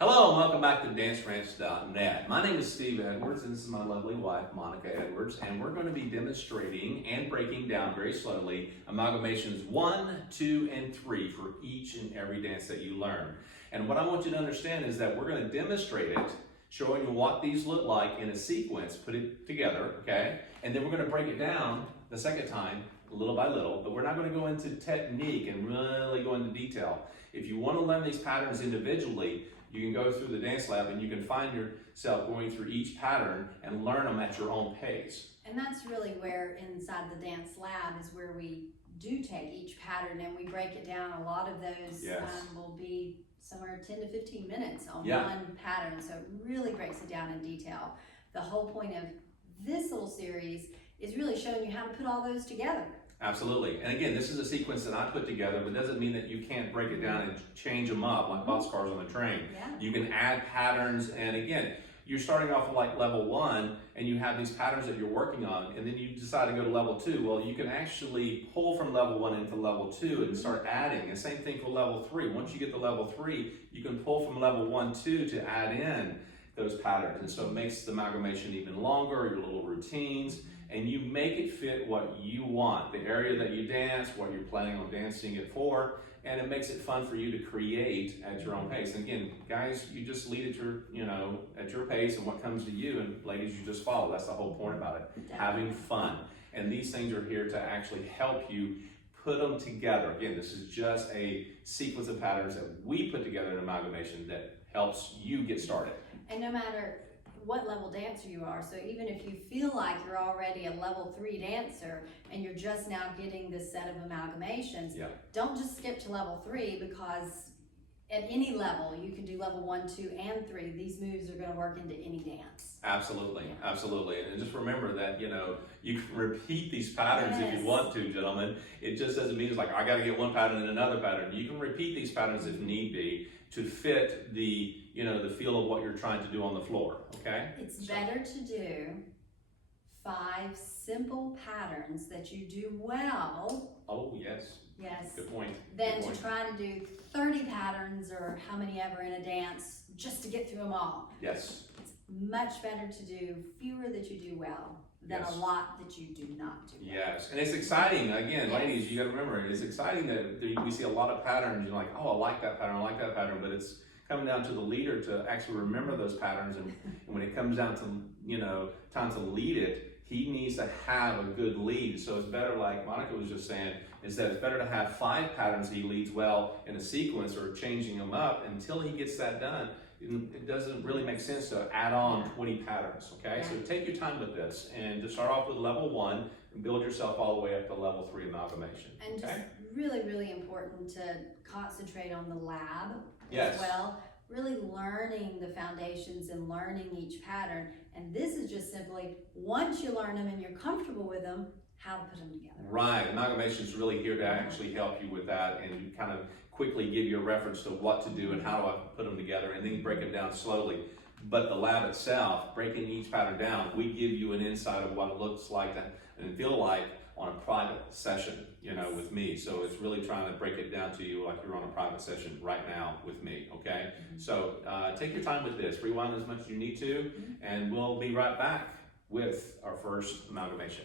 Hello and welcome back to DanceRanch.net. My name is Steve Edwards and this is my lovely wife, Monica Edwards, and we're going to be demonstrating and breaking down very slowly amalgamations 1, 2, and 3 for each and every dance that you learn. And what I want you to understand is that we're going to demonstrate it, showing you what these look like in a sequence, put it together, okay? And then we're going to break it down the second time, little by little, but we're not going to go into technique and really go into detail. If you want to learn these patterns individually, you can go through the dance lab and you can find yourself going through each pattern and learn them at your own pace. And that's really where inside the dance lab is where we do take each pattern and we break it down. A lot of those will be somewhere 10 to 15 minutes on one pattern. So it really breaks it down in detail. The whole point of this little series is really showing you how to put all those together. Absolutely. And again, this is a sequence that I put together, but it doesn't mean that you can't break it down and change them up like boxcars on a train. Yeah. You can add patterns, and again, you're starting off with like level 1 and you have these patterns that you're working on, and then you decide to go to level 2. Well, you can actually pull from level 1 into level 2 and start adding. And same thing for level 3. Once you get to level 3, you can pull from level 1, 2 to add in those patterns. And so it makes the amalgamation even longer, your little routines. And you make it fit what you want, the area that you dance, what you're planning on dancing it for, and it makes it fun for you to create at your own pace. And again, guys, you just lead at your, at your pace and what comes to you, and ladies, you just follow. That's the whole point about it, having fun. And these things are here to actually help you put them together. Again, this is just a sequence of patterns that we put together in amalgamation that helps you get started. And no matter what level dancer you are, so even if you feel like you're already a level 3 dancer and you're just now getting this set of amalgamations, don't just skip to level 3, because at any level you can do level 1, 2, and 3. These moves are going to work into any dance. Absolutely, absolutely. And just remember that, you can repeat these patterns if you want to, gentlemen. It just doesn't mean it's like, I got to get one pattern and another pattern. You can repeat these patterns if need be to fit the, the feel of what you're trying to do on the floor, okay? It's better to do 5 simple patterns that you do well. Oh, yes. Yes. Good point. Than to try to do 30 patterns or how many ever in a dance just to get through them all. Yes. It's much better to do fewer that you do well than a lot that you do not do well. Yes, and it's exciting. Again, ladies, you got to remember, it's exciting that we see a lot of patterns. You're like, oh, I like that pattern, I like that pattern, but it's coming down to the leader to actually remember those patterns, and when it comes down to, time to lead it, he needs to have a good lead. So it's better, like Monica was just saying, is that it's better to have 5 patterns he leads well in a sequence or changing them up until he gets that done. It doesn't really make sense to add on 20 patterns, okay? So take your time with this and just start off with level 1 and build yourself all the way up to level 3 amalgamation. And just really, really important to concentrate on the lab as well. Really learning the foundations and learning each pattern. And this is just simply, once you learn them and you're comfortable with them, how to put them together. Right, amalgamation is really here to actually help you with that and kind of quickly give you a reference to what to do and how do I put them together, and then you break them down slowly. But the lab itself, breaking each pattern down, we give you an insight of what it looks like and feel like on a private session, with me. So it's really trying to break it down to you like you're on a private session right now with me, okay? So take your time with this, rewind as much as you need to, and we'll be right back with our first amalgamation.